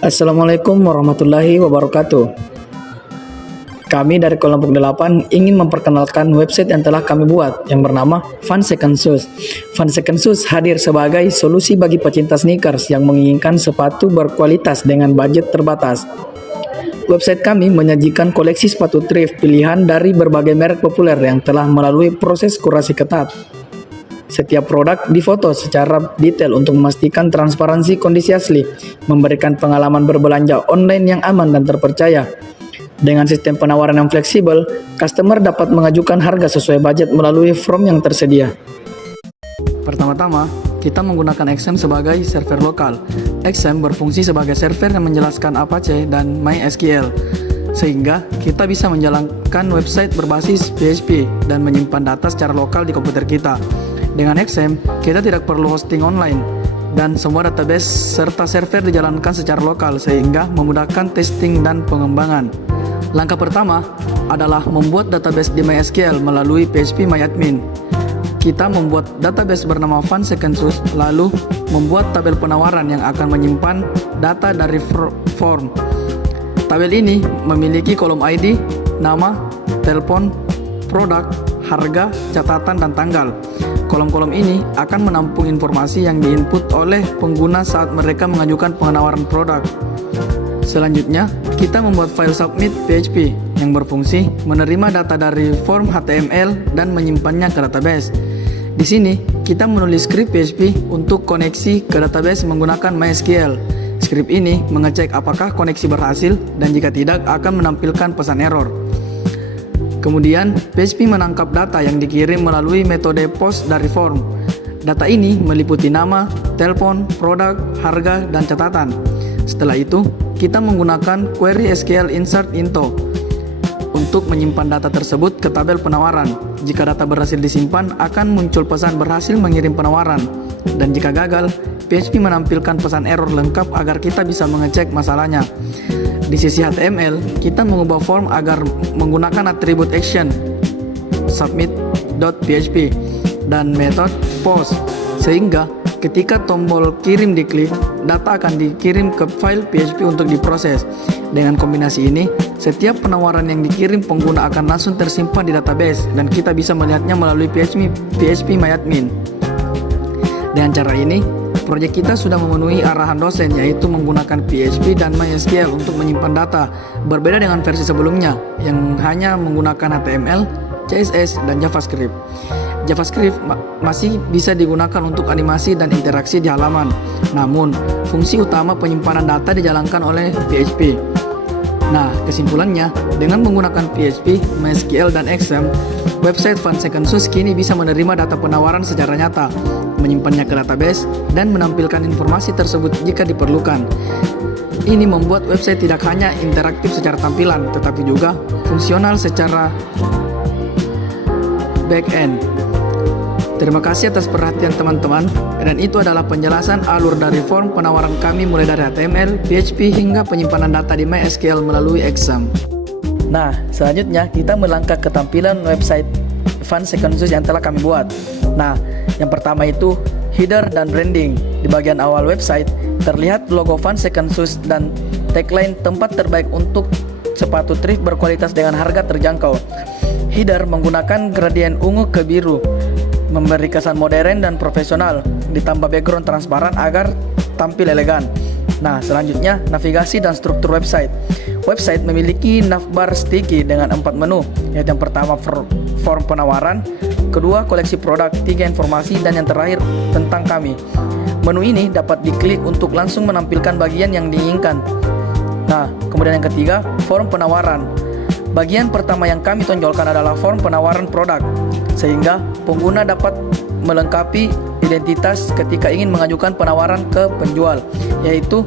Assalamualaikum warahmatullahi wabarakatuh. Kami dari kelompok 8 ingin memperkenalkan website yang telah kami buat yang bernama Fun Second Shoes. Fun Second Shoes hadir sebagai solusi bagi pecinta sneakers yang menginginkan sepatu berkualitas dengan budget terbatas. Website kami menyajikan koleksi sepatu thrift pilihan dari berbagai merek populer yang telah melalui proses kurasi ketat. Setiap produk difoto secara detail untuk memastikan transparansi kondisi asli, memberikan pengalaman berbelanja online yang aman dan terpercaya. Dengan sistem penawaran yang fleksibel, customer dapat mengajukan harga sesuai budget melalui form yang tersedia. Pertama-tama, kita menggunakan XAMPP sebagai server lokal. XAMPP berfungsi sebagai server yang menjelaskan Apache dan MySQL, sehingga kita bisa menjalankan website berbasis PHP dan menyimpan data secara lokal di komputer kita. Dengan XAMPP, kita tidak perlu hosting online, dan semua database serta server dijalankan secara lokal sehingga memudahkan testing dan pengembangan. Langkah pertama adalah membuat database di MySQL melalui phpMyAdmin. Kita membuat database bernama Fun Second Shoes, lalu membuat tabel penawaran yang akan menyimpan data dari form. Tabel ini memiliki kolom ID, nama, telepon, produk, harga, catatan, dan tanggal. Kolom-kolom ini akan menampung informasi yang diinput oleh pengguna saat mereka mengajukan penawaran produk. Selanjutnya, kita membuat file submit PHP yang berfungsi menerima data dari form HTML dan menyimpannya ke database. Di sini, kita menulis skrip PHP untuk koneksi ke database menggunakan MySQL. Skrip ini mengecek apakah koneksi berhasil dan jika tidak akan menampilkan pesan error. Kemudian, PHP menangkap data yang dikirim melalui metode post dari form. Data ini meliputi nama, telepon, produk, harga, dan catatan. Setelah itu, kita menggunakan query SQL insert into untuk menyimpan data tersebut ke tabel penawaran. Jika data berhasil disimpan, akan muncul pesan berhasil mengirim penawaran. Dan jika gagal, PHP menampilkan pesan error lengkap agar kita bisa mengecek masalahnya. Di sisi HTML, kita mengubah form agar menggunakan atribut action submit.php dan metode post, sehingga ketika tombol kirim diklik, data akan dikirim ke file PHP untuk diproses. Dengan kombinasi ini, setiap penawaran yang dikirim pengguna akan langsung tersimpan di database dan kita bisa melihatnya melalui phpMyAdmin. Dengan cara ini, proyek kita sudah memenuhi arahan dosen, yaitu menggunakan PHP dan MySQL untuk menyimpan data, berbeda dengan versi sebelumnya yang hanya menggunakan HTML, CSS, dan JavaScript. JavaScript masih bisa digunakan untuk animasi dan interaksi di halaman, namun fungsi utama penyimpanan data dijalankan oleh PHP. Nah, kesimpulannya, dengan menggunakan PHP, MySQL, dan XAMPP, website Fun Second Shoes kini bisa menerima data penawaran secara nyata, menyimpannya ke database, dan menampilkan informasi tersebut jika diperlukan. Ini membuat website tidak hanya interaktif secara tampilan, tetapi juga fungsional secara back-end. Terima kasih atas perhatian teman-teman, dan itu adalah penjelasan alur dari form penawaran kami mulai dari HTML, PHP, hingga penyimpanan data di MySQL melalui XAMPP. Nah, selanjutnya kita melangkah ke tampilan website Fun Second Shoes yang telah kami buat. Nah, yang pertama itu header dan branding. Di bagian awal website terlihat logo Fun Second Shoes dan tagline tempat terbaik untuk sepatu thrift berkualitas dengan harga terjangkau. Header menggunakan gradien ungu ke biru, memberi kesan modern dan profesional, ditambah background transparan agar tampil elegan. Nah, selanjutnya navigasi dan struktur website. Website memiliki navbar sticky dengan 4 menu, yaitu yang pertama form penawaran, kedua koleksi produk, 3 informasi, dan yang terakhir tentang kami. Menu ini dapat diklik untuk langsung menampilkan bagian yang diinginkan. Nah, kemudian yang ketiga, form penawaran. Bagian pertama yang kami tonjolkan adalah form penawaran produk, sehingga pengguna dapat melengkapi identitas ketika ingin mengajukan penawaran ke penjual, yaitu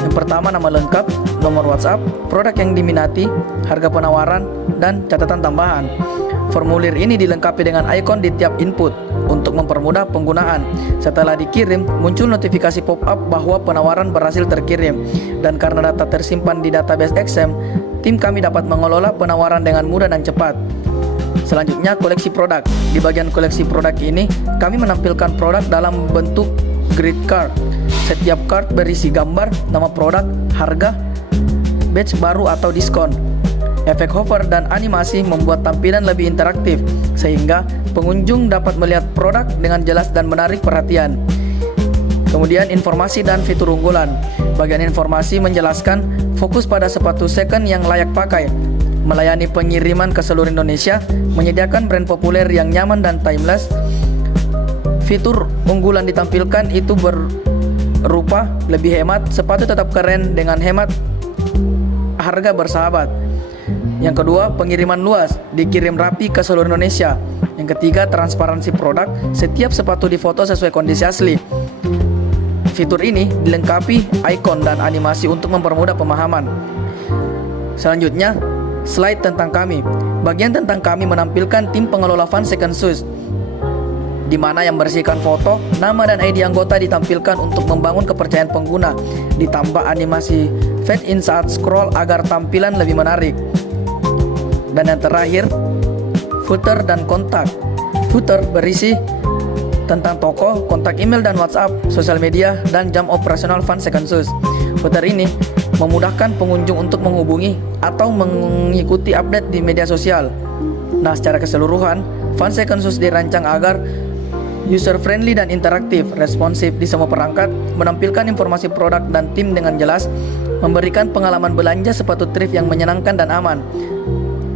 yang pertama nama lengkap, nomor WhatsApp, produk yang diminati, harga penawaran, dan catatan tambahan. Formulir ini dilengkapi dengan ikon di tiap input untuk mempermudah penggunaan. Setelah dikirim, muncul notifikasi pop-up bahwa penawaran berhasil terkirim, dan karena data tersimpan di database XAMPP, tim kami dapat mengelola penawaran dengan mudah dan cepat. Selanjutnya, koleksi produk. Di bagian koleksi produk ini, kami menampilkan produk dalam bentuk grid card. Setiap card berisi gambar, nama produk, harga, batch baru atau diskon. Efek hover dan animasi membuat tampilan lebih interaktif, sehingga pengunjung dapat melihat produk dengan jelas dan menarik perhatian. Kemudian informasi dan fitur unggulan. Bagian informasi menjelaskan fokus pada sepatu second yang layak pakai, melayani pengiriman ke seluruh Indonesia, menyediakan brand populer yang nyaman dan timeless. Fitur unggulan ditampilkan itu berupa lebih hemat, sepatu tetap keren dengan hemat, harga bersahabat. Yang kedua, pengiriman luas, dikirim rapi ke seluruh Indonesia. Yang ketiga, transparansi produk, setiap sepatu difoto sesuai kondisi asli. Fitur ini dilengkapi ikon dan animasi untuk mempermudah pemahaman. Selanjutnya, slide tentang kami. Bagian tentang kami menampilkan tim pengelola Fun Second Shoes, di mana yang bersihkan foto, nama dan ID anggota ditampilkan untuk membangun kepercayaan pengguna. Ditambah animasi fade in saat scroll agar tampilan lebih menarik. Dan yang terakhir, footer dan kontak. Footer berisi tentang toko, kontak email dan WhatsApp, sosial media, dan jam operasional Fun Second Shoes. Footer ini memudahkan pengunjung untuk menghubungi atau mengikuti update di media sosial. Nah, secara keseluruhan, Fun Second Shoes dirancang agar user-friendly dan interaktif, responsif di semua perangkat, menampilkan informasi produk dan tim dengan jelas, memberikan pengalaman belanja sepatu thrift yang menyenangkan dan aman.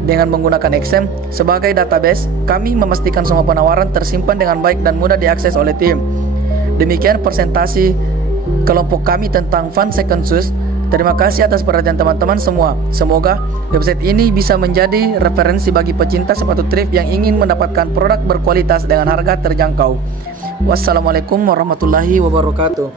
Dengan menggunakan XM sebagai database, kami memastikan semua penawaran tersimpan dengan baik dan mudah diakses oleh tim. Demikian presentasi kelompok kami tentang Fun Second Shoes. Terima kasih atas perhatian teman-teman semua. Semoga website ini bisa menjadi referensi bagi pecinta sepatu thrift yang ingin mendapatkan produk berkualitas dengan harga terjangkau. Wassalamualaikum warahmatullahi wabarakatuh.